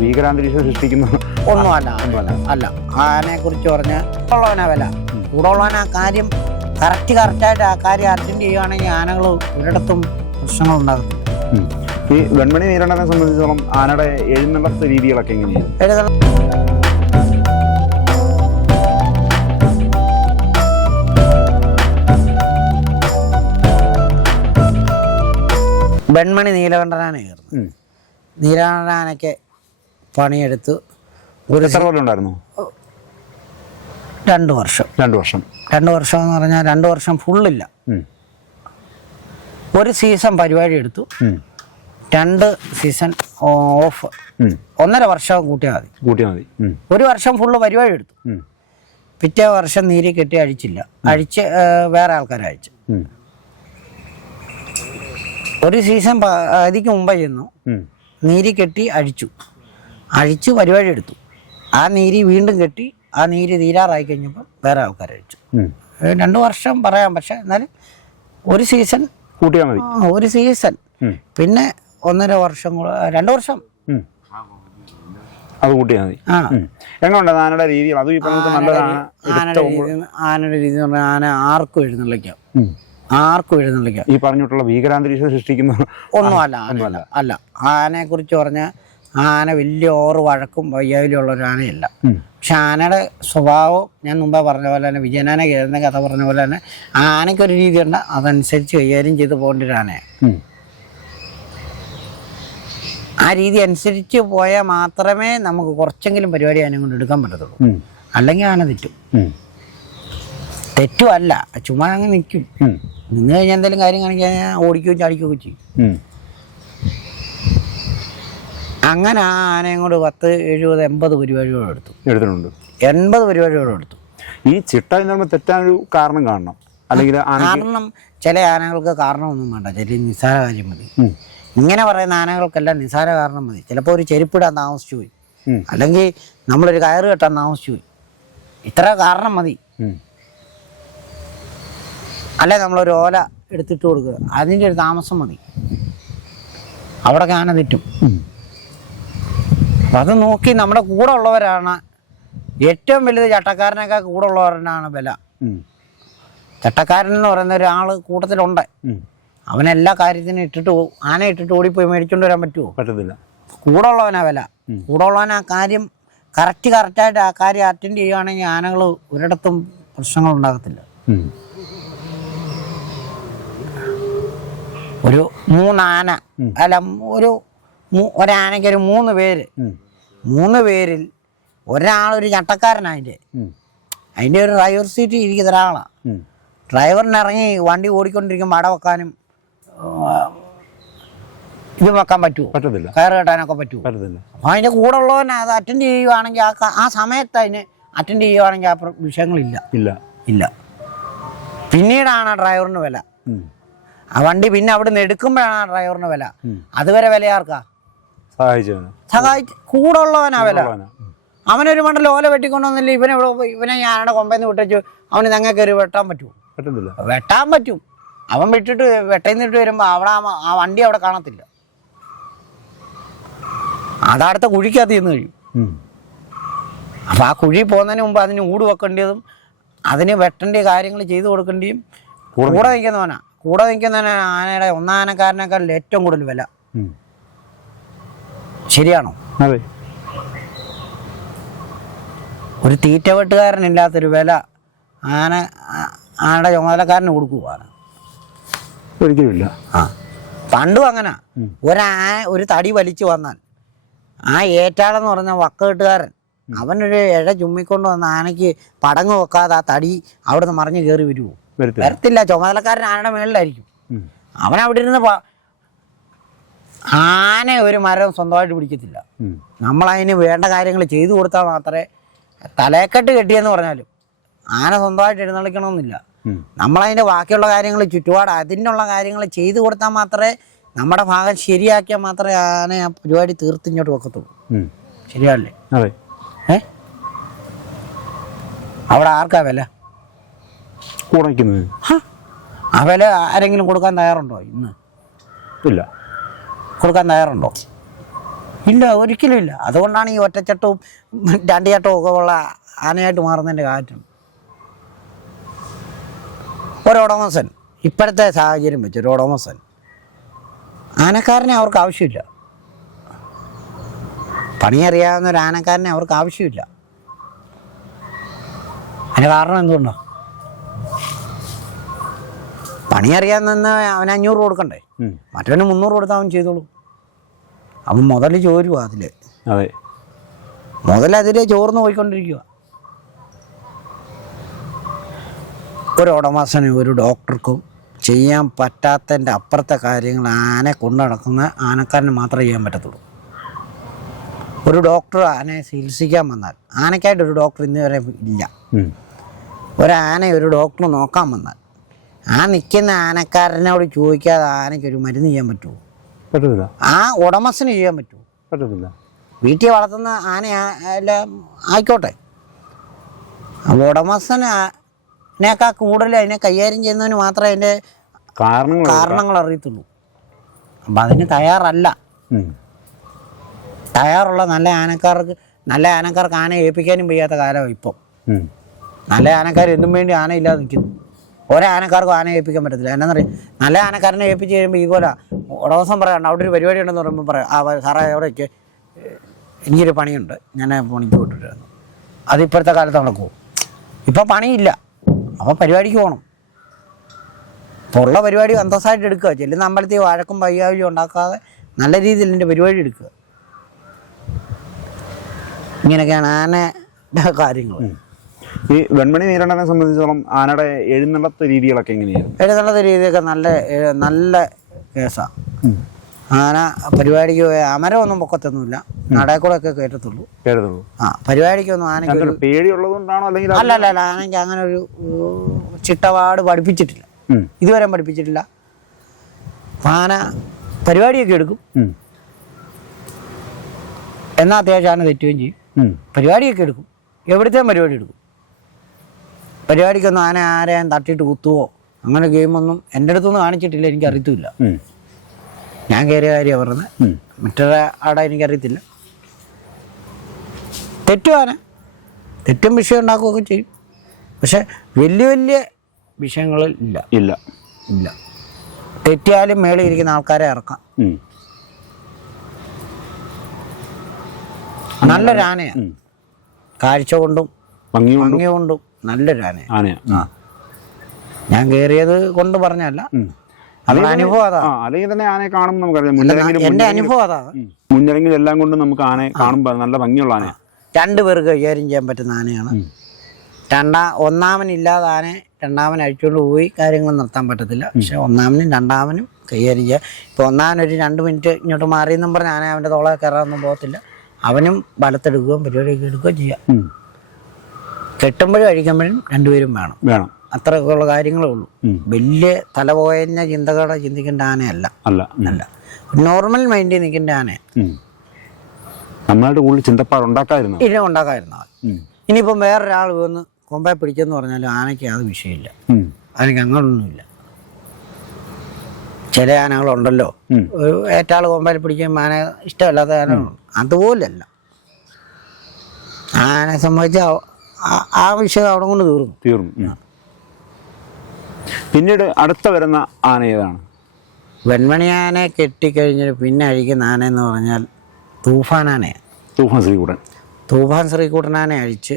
ഭീകരാന്തരീക്ഷം സൃഷ്ടിക്കുന്ന. ഒന്നും അല്ല ആനയെ കുറിച്ച് പറഞ്ഞ ഉള്ളവനാ വില. കൂടെ കാര്യം കറക്റ്റ് കറക്റ്റായിട്ട് ആ കാര്യം അറ്റൻഡ് ചെയ്യുകയാണെങ്കിൽ ആനകൾ ഒരിടത്തും പ്രശ്നങ്ങൾ ഉണ്ടാകും ഈ വെൺമണി നീലണ്ണനെ സംബന്ധിച്ചോളം ആനയുടെ എഴുന്നള്ളത്ത് രീതികളൊക്കെ എങ്ങനെയാണ് വെൺമണി നീലകണ്ഠനാണ് കയറുന്നത്. നീലകണ്ഠനാനയ്ക്ക് പണിയെടുത്ത് ഒരു എത്ര കൊല്ലം ഉണ്ടായിരുന്നു? രണ്ട് വർഷം. രണ്ട് വർഷം. രണ്ട് വർഷം എന്ന് പറഞ്ഞാൽ രണ്ട് വർഷം ഫുള്ളില്ല. ഒരു സീസൺ പരിപാടി എടുത്തു. രണ്ട് സീസൺ ഓഫ്. ഒന്നര വർഷം കൂട്ടിയാൽ മതി. കൂട്ടിയാൽ മതി. ഒരു വർഷം ഫുള്ള് പരിപാടി എടുത്തു. പിറ്റേ വർഷം നീര് കെട്ടി അഴിച്ചില്ല. അഴിച്ച് വേറെ ആൾക്കാരെ അഴിച്ചു. ഒരു സീസൺ അതിക്ക് മുമ്പ് ചെന്നു. നീര് കെട്ടി അഴിച്ചു. അഴിച്ച് പരിപാടി എടുത്തു ആ നീര് വീണ്ടും കെട്ടി ആ നീര് തീരാറായി കഴിഞ്ഞപ്പോൾ വേറെ ആൾക്കാർ അഴിച്ചു. രണ്ട് വർഷം പറയാം പക്ഷെ എന്നാലും ഒരു സീസൺ കൂട്ടിയാൽ മതി. ഒരു സീസൺ. പിന്നെ ഒന്നര വർഷം രണ്ട് വർഷം. അത് കൂട്ടിയാൽ മതി. എങ്ങനെയുണ്ട് ആനയുടെ രീതി അതും ഇപ്പം നമുക്ക് നല്ലതാണ്. ആനയുടെ രീതി ആനയുടെ രീതി എന്ന് പറഞ്ഞാൽ ആന ആർക്കും എഴുന്നള്ളിക്കാം. ആർക്കും എഴുന്നള്ളിക്കാം. ഈ പറഞ്ഞിട്ടുള്ള ഭീകരാന്തരീക്ഷം സൃഷ്ടിക്കുന്ന ഒന്നും അല്ല അല്ല. ആനയെ കുറിച്ച് പറഞ്ഞാൽ ആന വലിയ ഓറ് വഴക്കും വയ്യാവിലും ഉള്ള ഒരു ആനയല്ല പക്ഷെ ആനയുടെ സ്വഭാവം ഞാൻ മുമ്പേ പറഞ്ഞ പോലെ തന്നെ വിജയനാന കയറുന്ന കഥ പറഞ്ഞ പോലെ തന്നെ ആനയ്ക്കൊരു രീതിയുണ്ട് അതനുസരിച്ച് കൈകാര്യം ചെയ്ത് പോകേണ്ട ഒരു ആനയാണ് ആ രീതി അനുസരിച്ച് പോയാൽ മാത്രമേ നമുക്ക് കുറച്ചെങ്കിലും പരിപാടി ആന കൊണ്ട് എടുക്കാൻ പറ്റത്തുള്ളൂ. അല്ലെങ്കിൽ ആന തെറ്റും. തെറ്റുമല്ല ചുമ്മാ അങ്ങ് നിൽക്കും. നിന്ന് കഴിഞ്ഞാൽ എന്തെങ്കിലും കാര്യം കാണിക്കാൻ ഓടിക്കുകയും ചാടിക്കുകയൊക്കെ ചെയ്യും. അങ്ങനെ ആ ആനയും കൊണ്ട് പത്ത് എഴുപത് എൺപത് പരിപാടികളും എടുത്തു. എടുത്തിട്ടുണ്ട്. എൺപത് പരിപാടികളും എടുത്തു. ഈ ചിട്ട എന്ന് പറയുമ്പോൾ തെറ്റാനൊരു കാരണം കാണണം. അല്ലെങ്കിൽ കാരണം ചില ആനകൾക്ക് കാരണമൊന്നും വേണ്ട. ചില നിസ്സാര കാര്യം മതി. ഇങ്ങനെ പറയുന്ന ആനകൾക്കെല്ലാം നിസ്സാര കാരണം മതി. ചിലപ്പോൾ ഒരു ചെരുപ്പിടാൻ താമസിച്ചു പോയി. അല്ലെങ്കിൽ നമ്മളൊരു കയറ് കെട്ടാൻ താമസിച്ചു പോയി. ഇത്ര കാരണം മതി. അല്ലെ നമ്മളൊരു ഓല എടുത്തിട്ട് കൊടുക്കുക. അതിന്റെ ഒരു താമസം മതി. അവിടെ ആന തെറ്റും. അത് നോക്കി നമ്മുടെ കൂടെ ഉള്ളവരാണ്. ഏറ്റവും വലുത് ചട്ടക്കാരനേക്കാൾ കൂടെ ഉള്ളവരനാണ് വില ചട്ടക്കാരൻ എന്ന് പറയുന്ന ഒരാൾ കൂട്ടത്തിലുണ്ട്. അവനെല്ലാ കാര്യത്തിനും ഇട്ടിട്ട് പോകും ആന ഇട്ടിട്ട് ഓടിപ്പോയി മേടിച്ചോണ്ട് വരാൻ പറ്റുമോ പറ്റത്തില്ല. കൂടെ ഉള്ളവനാ വില കൂടെ ഉള്ളവൻ ആ കാര്യം കറക്റ്റ് കറക്റ്റായിട്ട് ആ കാര്യം അറ്റൻഡ് ചെയ്യുകയാണെങ്കിൽ ആനകൾ ഒരിടത്തും പ്രശ്നങ്ങൾ ഉണ്ടാകത്തില്ല. ഒരു മൂന്നാന അല്ല ഒരു ഒരാനയ്ക്ക് ഒരു മൂന്ന് പേര്. മൂന്ന് പേരിൽ ഒരാളൊരു ചട്ടക്കാരനതിന്റെ അതിന്റെ. ഒരു ഡ്രൈവർ സീറ്റ് ഇരിക്കുന്ന ഒരാളാണ് ഡ്രൈവറിനിറങ്ങി ഡ്രൈവറിന് ഇറങ്ങി വണ്ടി ഓടിക്കൊണ്ടിരിക്കുമ്പോൾ അട വെക്കാനും ഇത് വെക്കാൻ പറ്റുമോ പറ്റത്തില്ല. കയറ് കെട്ടാനൊക്കെ പറ്റുമോ പറ്റത്തില്ല. അപ്പോൾ അതിന്റെ കൂടെ ഉള്ളവനെ അത് അറ്റൻഡ് ചെയ്യുവാണെങ്കിൽ ആ ആ സമയത്ത് അതിന് അറ്റൻഡ് ചെയ്യുവാണെങ്കിൽ ആ വിഷയങ്ങളില്ല. ഇല്ല. ഇല്ല. പിന്നീടാണ് ആ ഡ്രൈവറിന് വില. ആ വണ്ടി പിന്നെ അവിടെ നിന്ന് എടുക്കുമ്പോഴാണ് ആ ഡ്രൈവറിന് വില. അതുവരെ വില ആർക്കാ സഹായിച്ചവന്. സഹായിച്ച് കൂടെ. അവനൊരു മണ്ടൽ ഓല വെട്ടിക്കൊണ്ടുവന്നില്ല ഇവനെ ഇവിടെ ഇവനെ ഞാനയുടെ കൊമ്പേന്ന് വിട്ടു അവന് ഞങ്ങൾ കയറി വെട്ടാൻ പറ്റുമോ? പറ്റുന്നില്ല വെട്ടാൻ പറ്റും. അവൻ വിട്ടിട്ട് വെട്ടയിന്നിട്ട് വരുമ്പോൾ അവിടെ ആ- വണ്ടി അവിടെ കാണത്തില്ല. അതടുത്ത കുഴിക്കകത്ത് ചെന്ന് കഴിയും. അപ്പൊ ആ കുഴി പോകുന്നതിന് മുമ്പ് അതിന് ഊട് വെക്കേണ്ടതും അതിന് വെട്ടേണ്ട കാര്യങ്ങൾ ചെയ്തു കൊടുക്കേണ്ടിയും കൂടെ നിൽക്കുന്നവനാ. കൂടെ നിൽക്കുന്നവനാ ആനയുടെ ഒന്നാനക്കാരനേക്കാൾ ഏറ്റവും കൂടുതൽ വില. ശരിയാണോ? അതെ. ഒരു തീറ്റ വെട്ടുകാരനില്ലാത്തൊരു വില ആന ആനയുടെ ചുമതലക്കാരന് കൊടുക്കുവാണ്. ഒരിക്കലുമില്ല. ആ. പണ്ടും അങ്ങനെ. ഒരാ ഒരു തടി വലിച്ചു വന്നാൽ ആ ഏറ്റാളെന്ന് പറഞ്ഞ വക്കകെട്ടുകാരൻ അവനൊരു ഇഴ ചുമ്മിക്കൊണ്ട് വന്ന ആനയ്ക്ക് പടങ്ങ് വെക്കാതെ ആ തടി അവിടുന്ന് മറിഞ്ഞ് കയറി വരുമോ വരത്തില്ല. ചുമതലക്കാരൻ ആനയുടെ മേളിലായിരിക്കും. അവൻ അവിടെ ഇരുന്ന് ആന ഒരു മരം സ്വന്തമായിട്ട് പിടിക്കത്തില്ല. നമ്മളതിന് വേണ്ട കാര്യങ്ങൾ ചെയ്തു കൊടുത്താൽ മാത്രമേ തലേക്കെട്ട് കെട്ടിയെന്ന് പറഞ്ഞാലും ആന സ്വന്തമായിട്ട് എഴുന്നള്ളിക്കണമെന്നില്ല. നമ്മളതിന്റെ ബാക്കിയുള്ള കാര്യങ്ങൾ ചുറ്റുപാട് അതിനുള്ള കാര്യങ്ങൾ ചെയ്തു കൊടുത്താൽ മാത്രമേ നമ്മുടെ ഭാഗം ശരിയാക്കിയാൽ മാത്രമേ ആന ആ പരിപാടി തീർത്തിങ്ങോട്ട് വെക്കത്തുള്ളൂ. ശരിയാണല്ലേ ശരിയല്ലേ അതെ. ഏ? അവിടെ ആർക്കാ വില? കുറയ്ക്കുന്നത് ആ വില ആരെങ്കിലും കൊടുക്കാൻ തയ്യാറുണ്ടോ ഇന്ന്? ഇല്ല. കൊടുക്കാൻ തയ്യാറുണ്ടോ? ഇല്ല ഒരിക്കലും ഇല്ല. അതുകൊണ്ടാണ് ഈ ഒറ്റച്ചട്ടവും രണ്ടിയാട്ടവും ഒക്കെ ഉള്ള ആനയായിട്ട് മാറുന്നതിന്റെ കാറ്റും ഒരുടമസൻ ഇപ്പോഴത്തെ സാഹചര്യം വെച്ച് ഒരു ഉടമസൻ ആനക്കാരനെ അവർക്ക് ആവശ്യമില്ല. പണിയറിയാവുന്ന ഒരു ആനക്കാരനെ അവർക്ക് ആവശ്യമില്ല. അതിന് കാരണം എന്തുകൊണ്ടാണ് പണിയറിയാമെന്ന് അവൻ അഞ്ഞൂറ് കൊടുക്കണ്ടേ. മറ്റവന് മുന്നൂറ് കൊടുത്താൽ അവൻ ചെയ്തോളൂ. അവൻ മുതൽ ചോരുക അതിൽ അതെ. മുതൽ അതിൽ ചോർന്ന് പോയിക്കൊണ്ടിരിക്കുക ഒരു ഉടമസ്ഥന് ഒരു ഡോക്ടർക്കും ചെയ്യാൻ പറ്റാത്തതിന്റെ അപ്പുറത്തെ കാര്യങ്ങൾ ആനെ കൊണ്ടു നടക്കുന്ന ആനക്കാരന് മാത്രമേ ചെയ്യാൻ പറ്റത്തുള്ളൂ. ഒരു ഡോക്ടർ ആനയെ ചികിത്സിക്കാൻ വന്നാൽ ആനയ്ക്കായിട്ട് ഒരു ഡോക്ടർ ഇന്ന് വരെ ഇല്ല. ഒരു ആന ഒരു ഡോക്ടർ നോക്കാൻ വന്നാൽ ആ നിൽക്കുന്ന ആനക്കാരനോട് ചോദിക്കാതെ ആനയ്ക്ക് ഒരു മരുന്ന് ചെയ്യാൻ പറ്റുമോ? പറ്റത്തില്ല. ആ ഉടമസ്ഥന് ചെയ്യാൻ പറ്റുമോ? പറ്റത്തില്ല. വീട്ടിൽ വളർത്തുന്ന ആന എല്ലാം ആയിക്കോട്ടെ. ഉടമസ്ഥനേക്കാ കൂടുതൽ അതിനെ കൈകാര്യം ചെയ്യുന്നതിന് മാത്രമേ അതിന്റെ കാരണങ്ങൾ കാരണങ്ങൾ അറിയത്തുള്ളൂ. അപ്പം അതിന് തയ്യാറല്ല. തയ്യാറുള്ള നല്ല ആനക്കാർക്ക് നല്ല ആനക്കാർക്ക് ആന ഏൽപ്പിക്കാനും വയ്യാത്ത കാലമാണ് ഇപ്പം. നല്ല ആനക്കാർ എന്തും വേണ്ടി ആന ഇല്ലാതെ നിൽക്കുന്നു. ഓരോ ആനക്കാർക്കും ആന ഏൽപ്പിക്കാൻ പറ്റത്തില്ല. എന്നാന്ന് പറയും നല്ല ആനക്കാരനെ ഏൽപ്പിച്ച് കഴിയുമ്പോൾ ഈ പോലെ ഉടവസം പറയണ്ട അവിടെ ഒരു പരിപാടി ഉണ്ടെന്ന് പറയുമ്പോൾ പറയാം. ആ സാറേ അവിടേക്ക് എനിക്കൊരു പണിയുണ്ട്. ഞാൻ പണിക്ക് വിട്ടിട്ടായിരുന്നു അതിപ്പോഴത്തെ കാലത്ത് നടക്കുമോ ഇപ്പം പണിയില്ല. അപ്പോൾ പരിപാടിക്ക് പോകണം അപ്പോൾ ഉള്ള പരിപാടി അന്തസ്സായിട്ട് എടുക്കുക. ചെല്ലുന്ന അമ്പലത്തിൽ വഴക്കും വൈകാവിലും ഉണ്ടാക്കാതെ നല്ല രീതിയിൽ എന്റെ പരിപാടി എടുക്കുക. ഇങ്ങനെയൊക്കെയാണ് ആനയുടെ കാര്യങ്ങൾ ഈ വെൺമണി നീരണ്ടനെ സംബന്ധിച്ചോളം ആനയുടെ എഴുന്നള്ളത്ത രീതികളൊക്കെ എങ്ങനെയായിരുന്നു എഴുന്നള്ളത്തെ രീതിയൊക്കെ നല്ല നല്ല കേസാണ് ആന പരിപാടിക്ക് പോയ അമരമൊന്നും പൊക്കത്തൊന്നുമില്ല. നടക്കൂടെ ഒക്കെ കയറ്റത്തുള്ളൂ കേട്ടതുള്ളൂ ആ പരിപാടിക്കൊന്നും ആനയ്ക്ക് ഒരു എന്തൊരു പേടിയുള്ളത് കൊണ്ടാണോ അല്ലെങ്കിൽ അത്- അല്ല അല്ല അല്ല ആനയ്ക്ക് അങ്ങനെ ഒരു ചിട്ടപാട് പഠിപ്പിച്ചിട്ടില്ല. ഉം. ഇതുവരെ പഠിപ്പിച്ചിട്ടില്ല. ആന പരിപാടിയൊക്കെ എടുക്കും. ഉം. എന്നാൽ അത്യാവശ്യം ആന തെറ്റുകയും ചെയ്യും. ഉം. പരിപാടിയൊക്കെ എടുക്കും. എവിടുത്തെയും പരിപാടി എടുക്കും. പരിപാടിക്കൊന്നും ആന ആരെയും തട്ടിയിട്ട് കുത്തുവോ? അങ്ങനെ ഗെയിമൊന്നും എന്റെ അടുത്തൊന്നും കാണിച്ചിട്ടില്ല എനിക്ക് അറിയത്തില്ല ഞാൻ കയറിയ കാര്യമാണ് പറഞ്ഞത്. മറ്റൊരാ ആടാ ആടെ എനിക്കറിയത്തില്ല. തെറ്റും ആന. തെറ്റും വിഷയം ഉണ്ടാക്കുകയൊക്കെ ചെയ്യും. പക്ഷെ വലിയ വലിയ വിഷയങ്ങളിൽ ഇല്ല. ഇല്ല. ഇല്ല. തെറ്റിയാലും മേളിൽ ഇരിക്കുന്ന ആൾക്കാരെ ഇറക്കാം. നല്ലൊരാനയാണ് കാഴ്ച കൊണ്ടും ഭംഗി കൊണ്ടും നല്ലൊരു ആന ആനയാ ഞാൻ കയറിയത് കൊണ്ട് പറഞ്ഞല്ല അനുഭവം അതാ. അല്ലെങ്കിൽ തന്നെ ആനയെ കാണുമ്പോൾ നമുക്കറിയാം. അല്ല, മുന്നിലെങ്കിലും എന്റെ അനുഭവം അതാ. മുന്നിലെങ്കിലും എല്ലാം കൊണ്ടും നമുക്ക് ആനയെ കാണുമ്പോൾ നല്ല ഭംഗിയുള്ള ആനയാ. രണ്ടു പേർക്ക് കൈകാര്യം ചെയ്യാൻ പറ്റുന്ന ആനയാണ്. രണ്ടാ ഒന്നാമനില്ലാതെ ആന രണ്ടാമൻ അഴിച്ചുകൊണ്ട് പോയി കാര്യങ്ങൾ നിർത്താൻ പറ്റത്തില്ല. പക്ഷെ ഒന്നാമനും രണ്ടാമനും കൈകാര്യം ചെയ്യാം. ഇപ്പോൾ ഒന്നാമനൊരു രണ്ട് മിനിറ്റ് ഇങ്ങോട്ട് മാറിയെന്നും പറഞ്ഞ് ആന അവന്റെ തോളെ കയറാനൊന്നും പോകത്തില്ല. അവനും ബലത്തെടുക്കുകയും പരിപാടിയൊക്കെ എടുക്കുകയും ചെയ്യാം. കെട്ടുമ്പോഴും അഴിക്കുമ്പോഴും രണ്ടുപേരും വേണം. വേണം. അത്രയൊക്കെയുള്ള കാര്യങ്ങളേ ഉള്ളൂ. വലിയ തലപോയഞ്ഞ ചിന്തകളെ ചിന്തിക്കേണ്ട ആനയല്ല. അല്ല. അല്ല. നോർമൽ മൈൻഡിൽ നിൽക്കേണ്ട ആന. നമ്മളായിട്ട് കൂടുതൽ ചിന്തപ്പാട് ഇല്ല ഇഴ ഉണ്ടാക്കാതിരുന്നാൽ ഇനിയിപ്പം വേറൊരാൾ വന്ന് കൊമ്പെ പിടിച്ചെന്ന് പറഞ്ഞാലും ആനയ്ക്ക് അത് വിഷയമില്ല. അതിന് അങ്ങനൊന്നുമില്ല ചില ആനകളുണ്ടല്ലോ. ഏറ്റാൾ കൊമ്പയിൽ പിടിക്കുമ്പോൾ ആന ഇഷ്ടമല്ലാത്ത ആനകളുണ്ട്. അതുപോലല്ല. ആനെ സംബന്ധിച്ച് ആ- വിഷയം അവിടെ കൊണ്ട് തീർന്നു. തീർന്നു. പിന്നീട് അടുത്ത വരുന്ന ആന ഏതാണ്? വെൺമണി ആനയെ കെട്ടിക്കഴിഞ്ഞിട്ട് പിന്നെ അഴിക്കുന്ന ആന എന്ന് പറഞ്ഞാൽ തൂഫാൻ ആനയാണ്. തൂഫാൻ ശ്രീകൂടൻ. തൂഫാൻ ശ്രീകൂടനാനെ അഴിച്ച്.